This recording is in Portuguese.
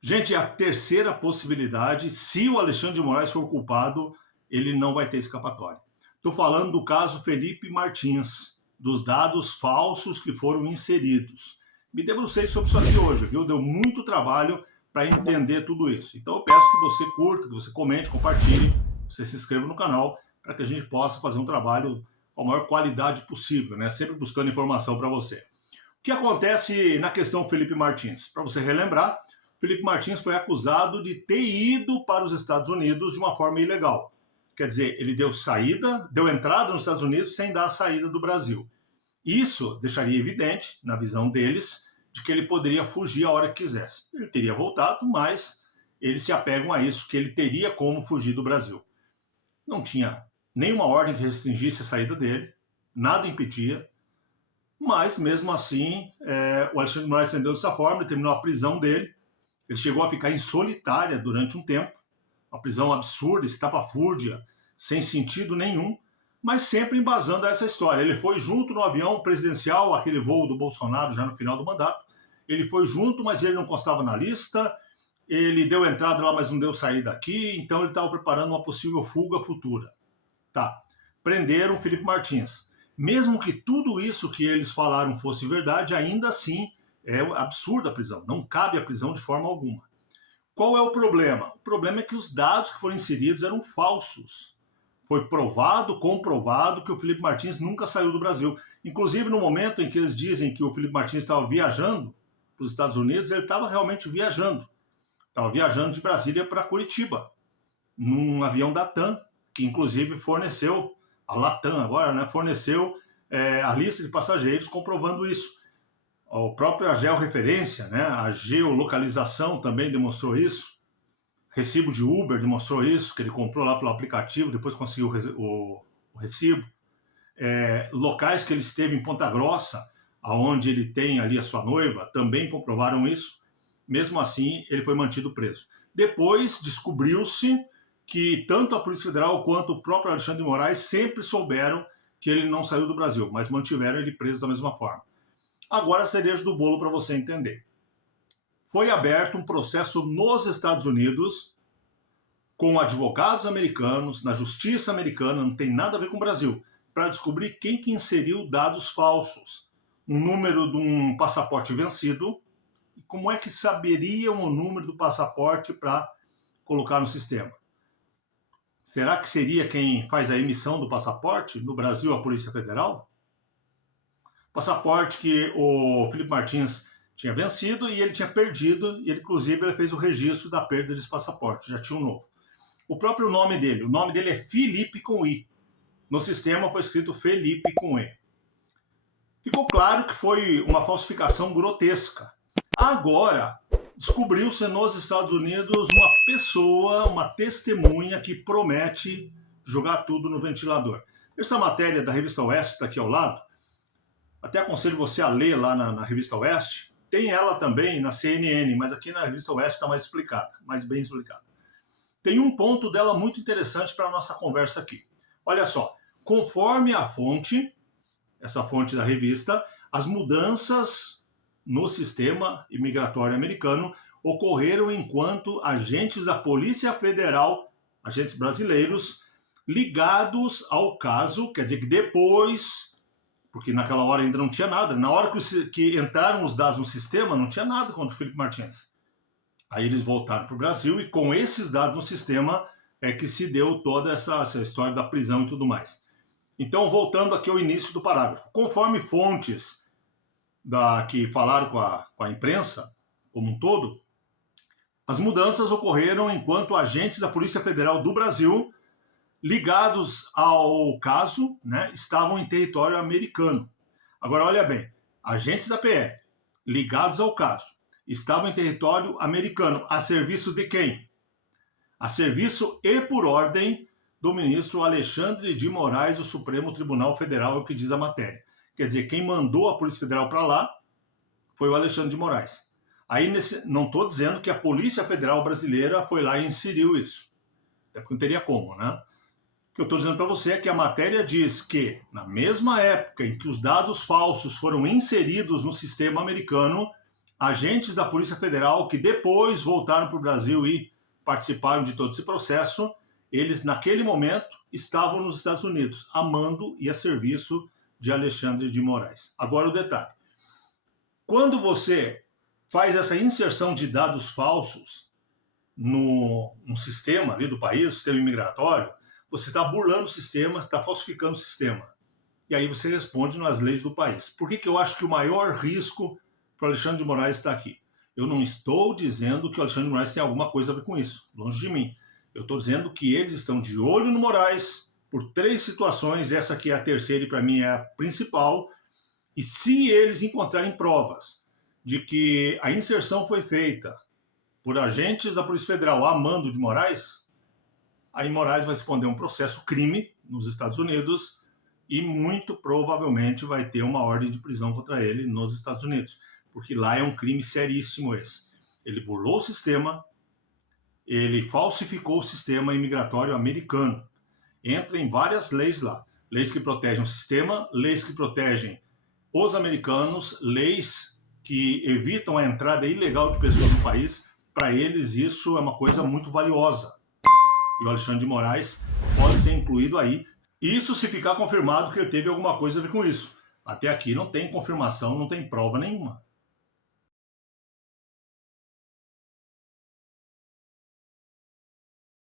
Gente, a terceira possibilidade, se o Alexandre de Moraes for culpado, ele não vai ter escapatória. Estou falando do caso Felipe Martins, dos dados falsos que foram inseridos. Me debrucei sobre isso aqui hoje, viu? Deu muito trabalho para entender tudo isso. Então eu peço que você curta, que você comente, compartilhe, você se inscreva no canal, para que a gente possa fazer um trabalho com a maior qualidade possível, né? Sempre buscando informação para você. O que acontece na questão Felipe Martins? Para você relembrar, Felipe Martins foi acusado de ter ido para os Estados Unidos de uma forma ilegal. Quer dizer, ele deu entrada nos Estados Unidos sem dar a saída do Brasil. Isso deixaria evidente, na visão deles, de que ele poderia fugir a hora que quisesse. Ele teria voltado, mas eles se apegam a isso, que ele teria como fugir do Brasil. Não tinha nenhuma ordem que restringisse a saída dele, nada impedia, mas mesmo assim, o Alexandre de Moraes entendeu dessa forma, ele terminou a prisão dele. Ele chegou a ficar em solitária durante um tempo, uma prisão absurda, estapafúrdia, sem sentido nenhum, mas sempre embasando essa história. Ele foi junto no avião presidencial, aquele voo do Bolsonaro já no final do mandato. Ele foi junto, mas ele não constava na lista. Ele deu entrada lá, mas não deu saída aqui. Então ele estava preparando uma possível fuga futura. Tá. Prenderam o Felipe Martins. Mesmo que tudo isso que eles falaram fosse verdade, ainda assim é absurda a prisão. Não cabe a prisão de forma alguma. Qual é o problema? O problema é que os dados que foram inseridos eram falsos. Foi provado, comprovado, que o Felipe Martins nunca saiu do Brasil. Inclusive, no momento em que eles dizem que o Felipe Martins estava viajando para os Estados Unidos, ele estava realmente viajando. Estava viajando de Brasília para Curitiba, num avião da TAM, que inclusive forneceu, a Latam agora, né, forneceu a lista de passageiros comprovando isso. O próprio georreferência, né, a geolocalização também demonstrou isso. Recibo de Uber demonstrou isso, que ele comprou lá pelo aplicativo, depois conseguiu o recibo. Locais que ele esteve em Ponta Grossa, onde ele tem ali a sua noiva, também comprovaram isso. Mesmo assim, ele foi mantido preso. Depois descobriu-se que tanto a Polícia Federal quanto o próprio Alexandre de Moraes sempre souberam que ele não saiu do Brasil, mas mantiveram ele preso da mesma forma. Agora a cereja do bolo para você entender. Foi aberto um processo nos Estados Unidos com advogados americanos, na justiça americana, não tem nada a ver com o Brasil, para descobrir quem que inseriu dados falsos. Um número de um passaporte vencido, e como é que saberiam o número do passaporte para colocar no sistema? Será que seria quem faz a emissão do passaporte? No Brasil, a Polícia Federal? Passaporte que o Felipe Martins tinha vencido e ele tinha perdido, e ele, inclusive ele fez o registro da perda desse passaporte, já tinha um novo. O próprio nome dele é Felipe com I. No sistema foi escrito Felipe com E. Ficou claro que foi uma falsificação grotesca. Agora, descobriu-se nos Estados Unidos uma pessoa, uma testemunha que promete jogar tudo no ventilador. Essa matéria da Revista Oeste está aqui ao lado. Até aconselho você a ler lá na Revista Oeste. Tem ela também na CNN, mas aqui na Revista Oeste está mais explicada, mais bem explicada. Tem um ponto dela muito interessante para a nossa conversa aqui. Olha só, conforme a fonte, essa fonte da revista, as mudanças no sistema imigratório americano ocorreram enquanto agentes da Polícia Federal, agentes brasileiros, ligados ao caso, quer dizer que depois, porque naquela hora ainda não tinha nada, na hora que entraram os dados no sistema, não tinha nada contra o Felipe Martins. Aí eles voltaram para o Brasil e com esses dados no sistema é que se deu toda essa história da prisão e tudo mais. Então, voltando aqui ao início do parágrafo. Conforme fontes que falaram com a imprensa como um todo, as mudanças ocorreram enquanto agentes da Polícia Federal do Brasil, ligados ao caso, né, estavam em território americano. Agora, olha bem, agentes da PF, ligados ao caso, estavam em território americano, a serviço de quem? A serviço e por ordem do ministro Alexandre de Moraes, do Supremo Tribunal Federal, é o que diz a matéria. Quer dizer, quem mandou a Polícia Federal para lá foi o Alexandre de Moraes. Aí, não estou dizendo que a Polícia Federal brasileira foi lá e inseriu isso. Até porque não teria como, né? O que eu estou dizendo para você é que a matéria diz que, na mesma época em que os dados falsos foram inseridos no sistema americano, agentes da Polícia Federal que depois voltaram para o Brasil e participaram de todo esse processo, eles naquele momento estavam nos Estados Unidos, a mando e a serviço de Alexandre de Moraes. Agora o detalhe. Quando você faz essa inserção de dados falsos no sistema ali do país, sistema imigratório, você está burlando o sistema, está falsificando o sistema. E aí você responde nas leis do país. Por que eu acho que o maior risco para o Alexandre de Moraes está aqui? Eu não estou dizendo que o Alexandre de Moraes tem alguma coisa a ver com isso, longe de mim. Eu estou dizendo que eles estão de olho no Moraes por 3 situações, essa aqui é a terceira e para mim é a principal, e se eles encontrarem provas de que a inserção foi feita por agentes da Polícia Federal a mando de Moraes, aí Moraes vai responder um processo crime nos Estados Unidos e muito provavelmente vai ter uma ordem de prisão contra ele nos Estados Unidos, porque lá é um crime seríssimo esse. Ele burlou o sistema, ele falsificou o sistema imigratório americano. Entra em várias leis lá. Leis que protegem o sistema, leis que protegem os americanos, leis que evitam a entrada ilegal de pessoas no país. Para eles isso é uma coisa muito valiosa. E o Alexandre de Moraes pode ser incluído aí. Isso se ficar confirmado que ele teve alguma coisa a ver com isso. Até aqui não tem confirmação, não tem prova nenhuma.